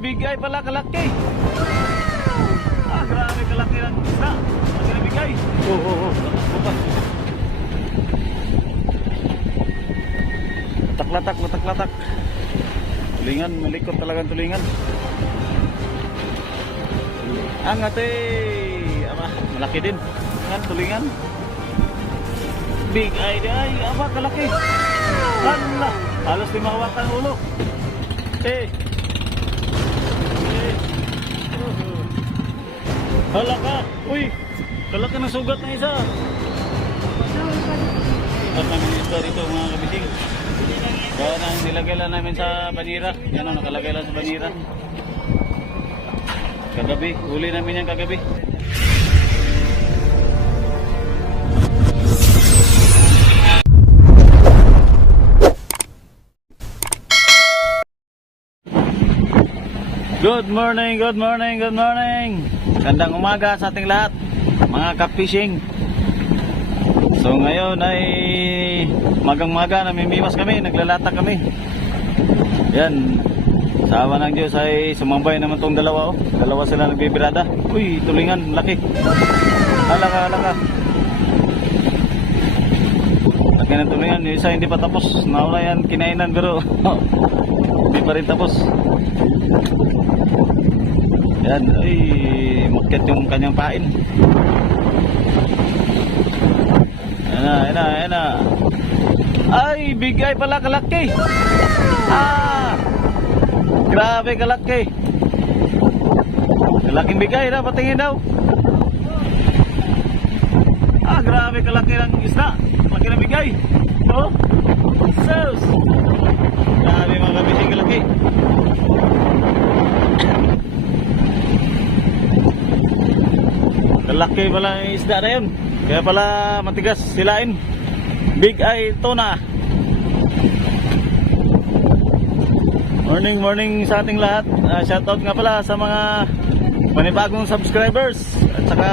bigay pala kalaki. Ah, grabe kalaki ng isda. Laki na bigay. Oo, oo, oo. Bukas. Latak-latak, latak-latak. Tulingan, malikot talagang tulingan. Angat eh. Ama, malaki din. Kan tulingan. Big eye ay, apa kalaki. Hala, halos di mahawakan ang ulo. Eh. Hala ka. Uy, kalaki ng sugat na isa. At namin dito mga kabising. Kaya nang nilagay lang namin sa banira. Yan o, nakalagay lang sa banira. Kagabi, huli namin yan kagabi. Good morning, good morning, good morning. Gandang umaga sa ating lahat, mga ka-fishing. So ngayon ay magang-maga, namimiwas kami, naglalata kami. Yan, sa ng Diyos ay sumambay naman tong dalawa oh. Dalawa sila nagbibirada. Uy, tulingan, laki. Halaka, halaka. Laki ng tulingan, yung isa hindi pa tapos. Nauna yan, kinainan pero hindi pa rin tapos. Yan, ay, makit yung kanyang pain. Yan na, yan na, yan na. Ay, bigay pala kalaki. Ah! Grabe kalaki. Kalaking bigay na, patingin daw. Ah, grabe kalaki ng isda. Laki na bigay. Oh, sus. Grabe mga kabising kalaki. Kalaki pala yung isda na yun. Kaya pala matigas silain. Big eye tuna. Morning, morning sa ating lahat. Uh, shoutout nga pala sa mga panibagong subscribers at saka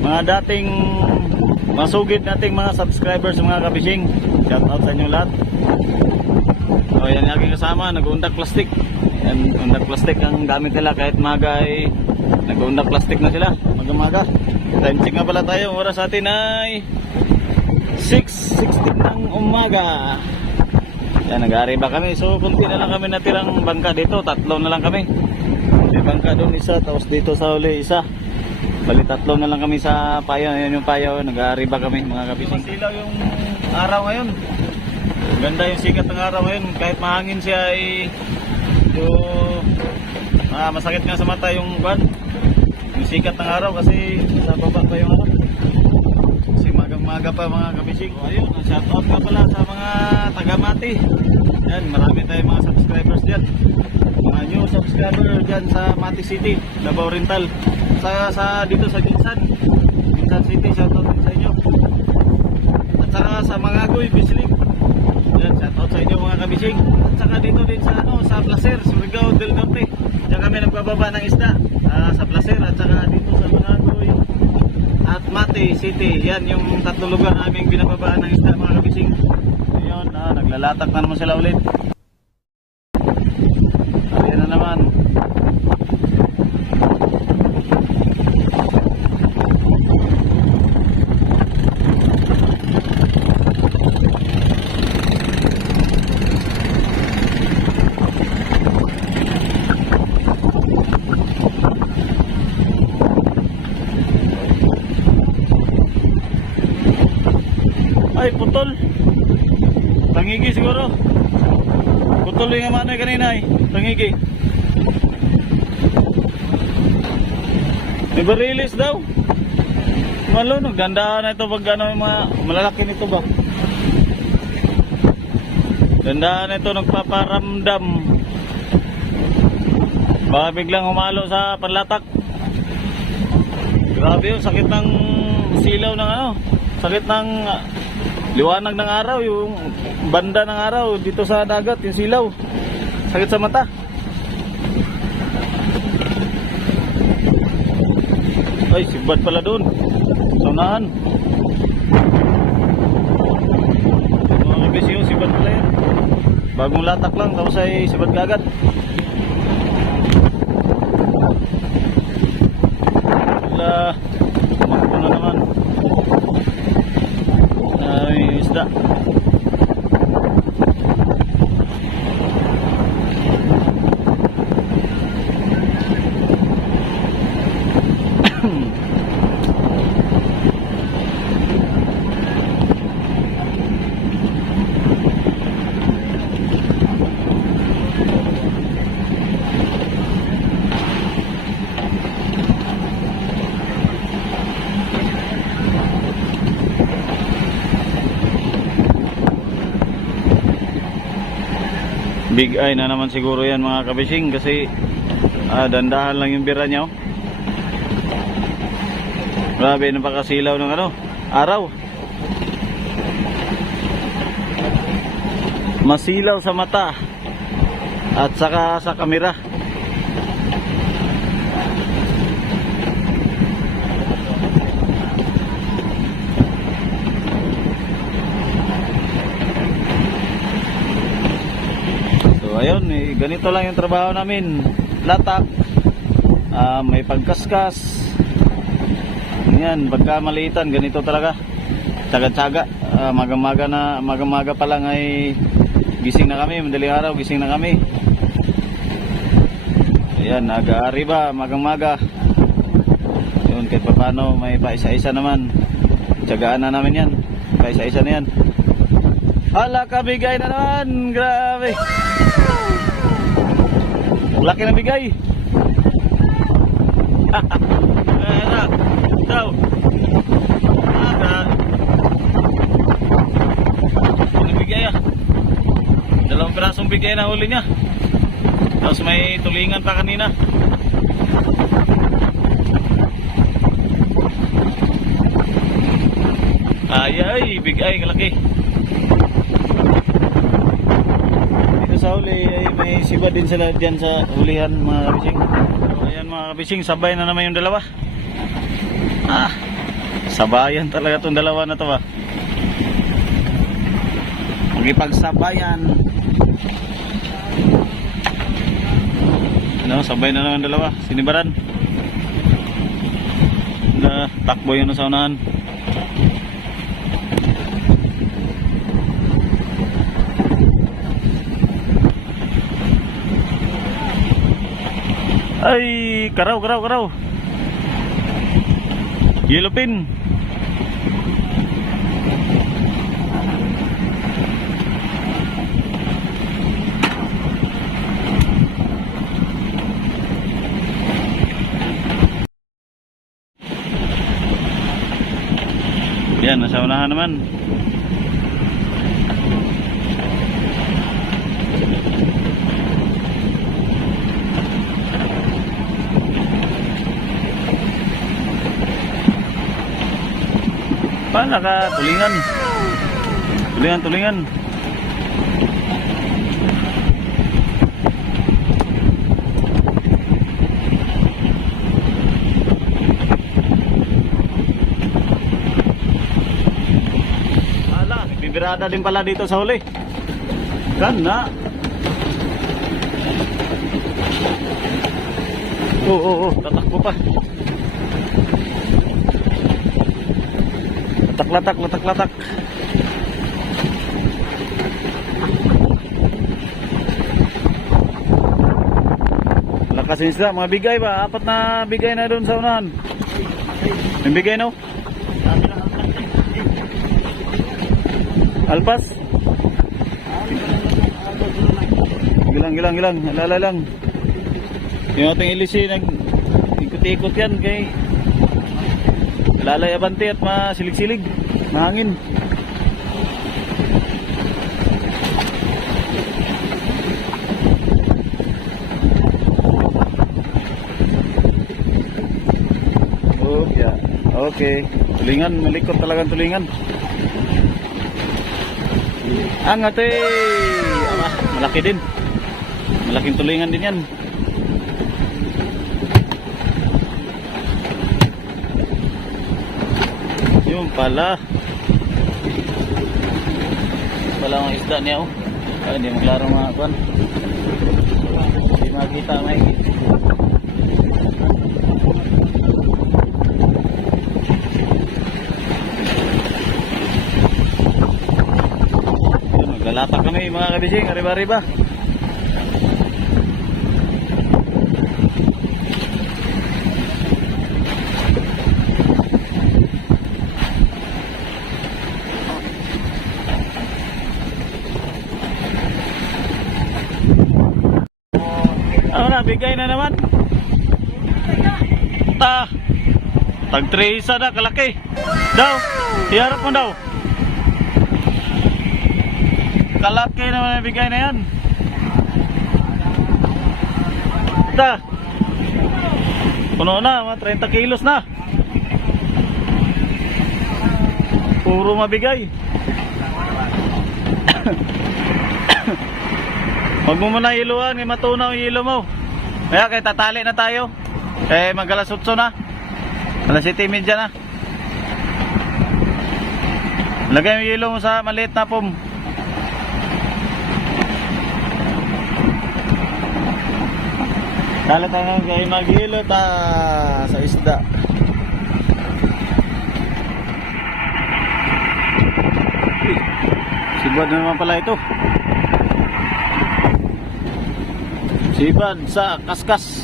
mga dating masugid nating mga subscribers mga kabishing. Shoutout sa inyo lahat. Yan yung aking kasama, nag-undak plastic. Yan, undak plastic ang gamit nila kahit maga ay nag-undak plastic na sila. Maga-maga. Time nga pala tayo. Oras sa atin ay 6.16 ng umaga. Yan, nag-aariba kami. So, kunti na lang kami natirang bangka dito. Tatlo na lang kami. May bangka doon isa, tapos dito sa uli isa. Bali, tatlo na lang kami sa payo. Ayan yung payo. Nag-aariba kami, mga kabising. Masilaw yung araw ngayon. Ganda yung sikat ng araw ngayon. Kahit mahangin siya ay yung ah, masakit nga sa mata yung ban. Yung sikat ng araw kasi sa baba pa yung ano. Kasi magang-maga pa mga kabising. So, ayun, shout out nga pala sa mga taga-mati. Yan, marami tayong mga subscribers dyan. Mga new subscriber dyan sa Mati City, Davao Oriental. Sa, sa dito sa Ginsan. Ginsan City, shout out sa inyo. At saka sa mga Agoy, Bisling. Shout out sa inyo mga kabising. At saka dito din sa ano, sa Placer, Surigao del Norte. Diyan kami nagpababa ng isda ah, sa Placer at saka dito sa mga Agoy at Mate City. Yan yung tatlo lugar naming binababaan ng isda mga kabising. Ayun, ah, naglalatak na naman sila ulit. Ayan na naman. Ay, putol. Tangigi siguro. Putol yung amano kanina Tangigi. May barilis daw. Malo, no, ganda na ito pag ano mga malalaki nito ba. Ganda na ito nagpaparamdam. Baka biglang humalo sa panlatak. Grabe yun, sakit ng silaw ng ano. Sakit ng liwanag ng araw, yung banda ng araw dito sa dagat, yung silaw. Sakit sa mata. Ay, sibad pala doon. Sa unahan. Mga kabisyo, sibad pala yan. Bagong latak lang, tapos ay sibad kagad. Wala. Tumakbo na naman. Ay, isda. Big eye na naman siguro yan mga kabising kasi ah, dandahan lang yung bira niya. oh. Grabe, napakasilaw ng ano, araw. Masilaw sa mata at saka sa kamera. So ayun, eh, ganito lang yung trabaho namin. Latak, ah, may pagkaskas. Yan, pagka maliitan, ganito talaga. Tsaga-tsaga, Ah, maga-maga na, maga-maga pa lang ay gising na kami, madaling araw, gising na kami. Ayan, nag-aari ba, magang-maga. Yun, kahit pa paano, may paisa-isa naman. Tsagaan na namin yan. Paisa-isa na yan. Hala, kabigay na naman! Grabe! Laki na bigay! Ayan na! Daw! Aga! Ano bigay ah? Dalawang pirasong bigay na huli niya. Tapos may tulingan pa kanina. Ay ay, big ay, kalaki. Dito sa huli may siba din sila dyan sa hulihan mga kabising. Ayan mga kabising, sabay na naman yung dalawa. Ah, sabayan talaga tong dalawa na to ah. Magipagsabayan. No, sabay na naman dalawa. Sinibaran. Na takbo yun sa unahan. Ay, karaw, karaw, karaw. Yellow pin. Yan, nasa unahan naman. Pa, naka tulingan. Tulingan. Ala, nagbibirada din pala dito sa huli. Ganda. Oo, oo, oo, tatakbo pa. Latak, latak, latak, latak. Lakas yung isda, mga bigay ba? Apat na bigay na doon sa unahan. Yung bigay no? Alpas? Gilang, gilang, gilang. Alala lang. Yung ating ilisi, nag ikot-ikot yan kay lalay abante at masilig-silig. Mahangin. Oh, yeah. Okay. Tulingan, malikot talagang tulingan. Angat. Ah, malaki din. Malaking tulingan din yan. Pala. Pala ang isda niya oh. Ay, hindi mo klaro mga kwan. Hindi makita may. Yan, Maglalata kami mga kabising, arriba-arriba. Ano na, bigay na naman. Ta. Tag 3 isa na, kalaki. Daw, iharap mo daw. Kalaki naman ang bigay na yan. Ta. Puno na, mga 30 kilos na. Puro mabigay. Huwag mo muna iluan, matunaw yung ilo mo. Kaya kaya tatali na tayo. Eh, magalas 8 na. Alas 7 media na. Lagay mo ilo mo sa maliit na pom. Dala tayo kay maghilo ta sa isda. Sibad na naman pala ito. Sibad sa kaskas.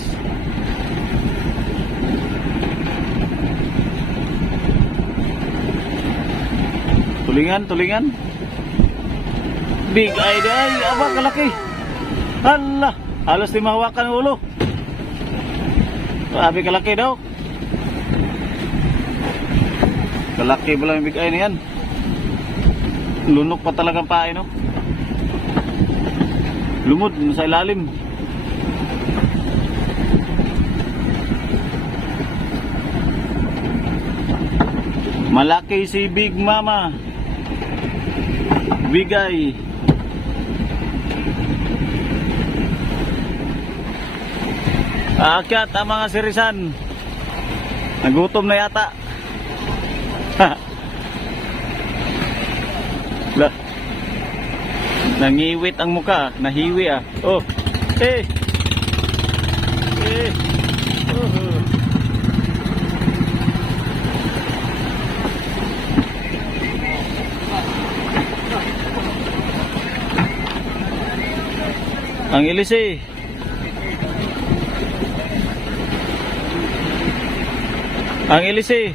Tulingan, tulingan. Big idea. Ay, aba, kalaki. Hala, halos di mahawakan ulo. Grabe kalaki daw. Kalaki pala yung big eye na yan. Lunok pa talagang pae, no? Lumod sa ilalim. Malaki si Big Mama. Bigay. Aakyat ang mga sirisan. Nagutom na yata. Nangiwit ang muka, nahiwi ah. Oh. Eh. Eh. Ang ilis eh. Ang ilis eh.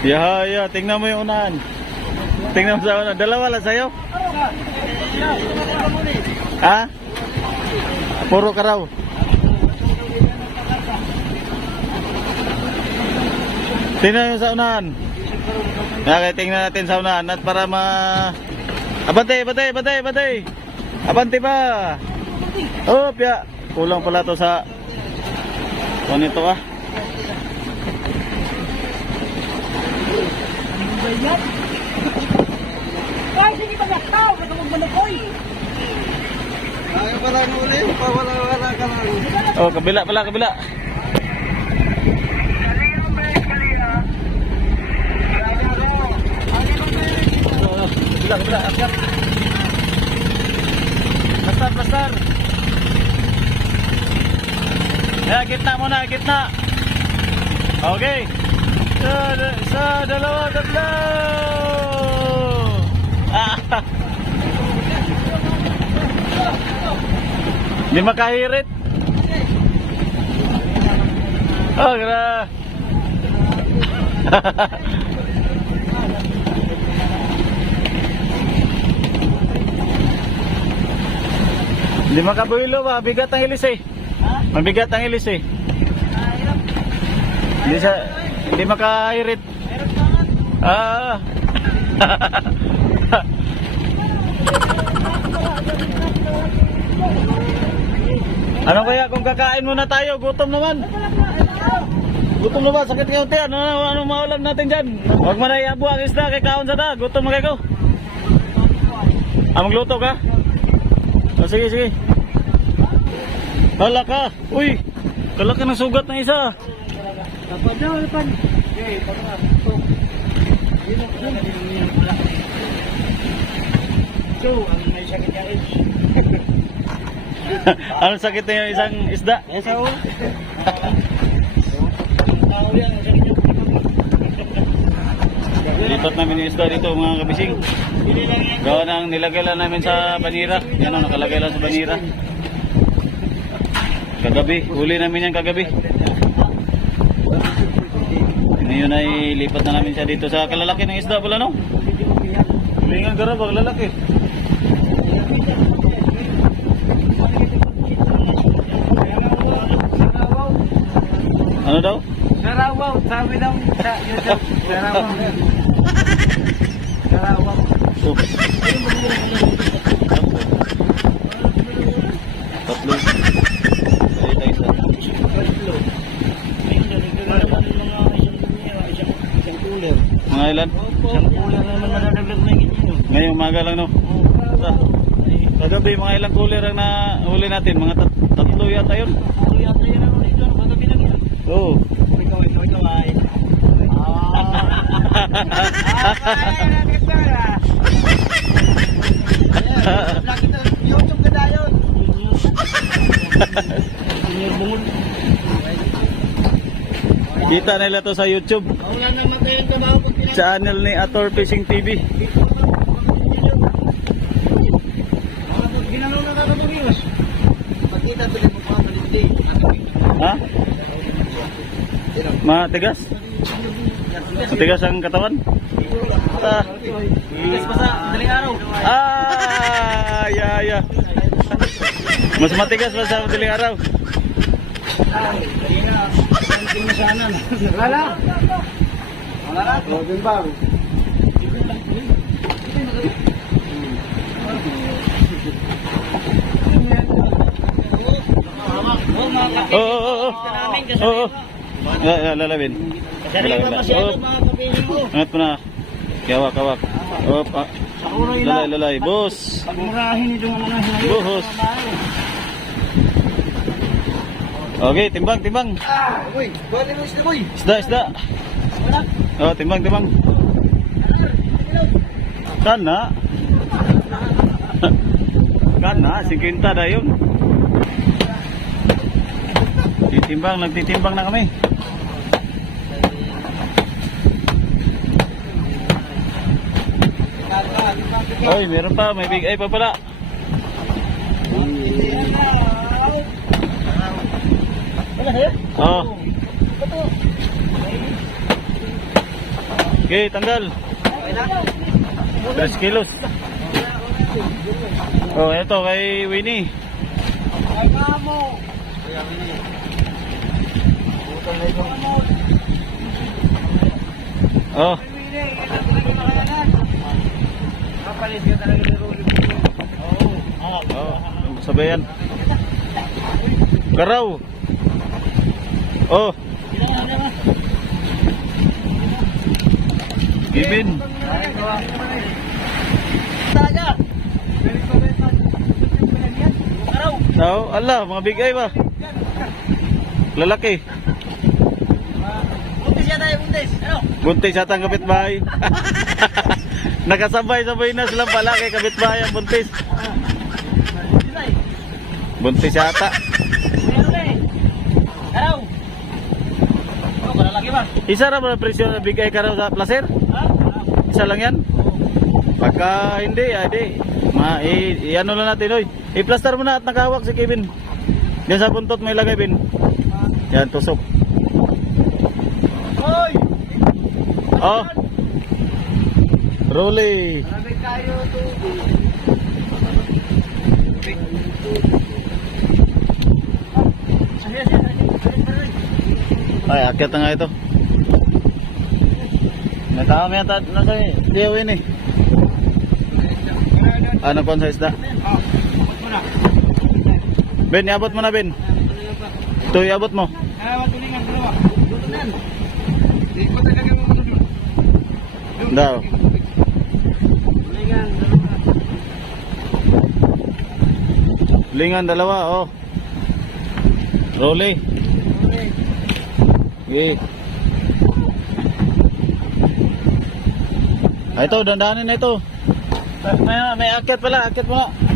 Yeah, yeah. Tingnan mo yung unahan. Tingnan mo sa unahan. Dalawa lang sa'yo? Ha? Puro ka raw. Tingnan mo sa unahan. Okay, tingnan natin sa unahan at para ma... Abante, abante, abante, abante. Abante pa. Oh, pya. Kulang pala to sa... Kung ito ah. Ay, sige ba nakaw? Nakamagmanakoy. Ayaw pa lang uli, pawala-wala ka lang. Oh, kabila pala, kabila. Kabila, kabila, akyat. Pastar, pastar. Eh, gitna muna, gitna. Okay. Sa, sa dalawa, tatlo. Ah. Di makahirit. Oh, gra. Hindi makabuhilo ba? Bigat ang ilis eh. Mabigat ang ilis eh. Hindi sa hindi makahirit. Ah. ano kaya kung kakain muna tayo? Gutom naman. Gutom na ba? Sakit kayo tiyan. Ano, ano, ano maulam natin dyan? Huwag mo na iabo ang isda kay kaon sa da. Gutom na kayo. Ah, magluto ka? Oh, sige, sige. Hala ka. Uy, kalaki ng sugat ng isa. Dapat daw, dapat. Ito, ang may sakit niya is. Anong sakit na yung isang isda? Yes, ako. Ang tao yan, ang sakit niya. Lipat namin yung isda dito mga kabising. Gawa nang nilagay lang namin sa banira. Yan o, nakalagay lang sa banira. Kagabi, huli namin yan kagabi. Ngayon ay lipat na namin siya dito sa kalalaki ng isda pala no? Hulingan ka bang lalaki. Ano daw? Sarawaw, sabi daw sa YouTube. Sarawaw. Oh. Tatlo. Salita isa. Mga ilan? Ngayong umaga lang no? Ah, Kagabi mga ilang cooler ang nahuli natin? Mga tat tatlo yata yun. Oo. YouTube ka dayon. Kita nila to sa YouTube. Wala na magayon ka ba pag pinag- Channel ni Ator Fishing TV. Ginalaw na kakatugiyos. Pagkita tuloy mo pa malindi. Ha? Matigas? Matigas ang katawan? Ah, Bigas pa sa araw. ah ya, ya. Mas matigas pa sa madaling araw. Wala. Wala. Robin Bang. Oo, oo, oo. Oo. Lalawin. Lalawin lang. Oh, angat mo na. Kawak, kawak. Ah. Lalay, lalay. Boss. Pagmurahin itong mga hinayo. Buhos. Okay, timbang, timbang. Ah, uy, bali mo isda boy. Isda, isda. Oh, timbang, timbang. Kana. Kana, si Quinta na yun. Titimbang, nagtitimbang na kami. Oy, meron pa, may big ay pa pala. Oh. Okay, tanggal. 3 kilos. Oh, ito kay Winnie. Ay. Oh, Pili, yan ang pinagmakayanan. Kapalis ka talaga ni Rolly. Oo. oh, sabayan. Karaw. Oh, Gibin. Taga. Araw. Oh, ala, mga big eye ba? Lalaki. Buntis yan tayo, buntis. Ano? Buntis yata ang kapitbahay. Nakasabay-sabay na silang pala kay kapitbahay ang buntis. Buntis yata. Meron. Araw. Malalaki ba? Isa ra ba ang presyo na big eye karaw sa placer? Isa lang yan? Pagka hindi, ay di. Ma, i, i- ano lang natin, oy. I-plaster mo na at nakahawak si Kevin. Diyan sa buntot may lagay, Bin. Yan, tusok. Hoy! Oh. Rolly. Malamig tayo, tubig. Ay, akyat na nga ito. Natama yan, tat- nasa Diawin eh. Ano kon sa isda? Ben, iabot mo na, Ben. Ito, iabot mo. Daw. Lingan dalawa, oh. Rolly. Okay. Ah, ito, dandanin na ito. May, may akyat pala, mo na.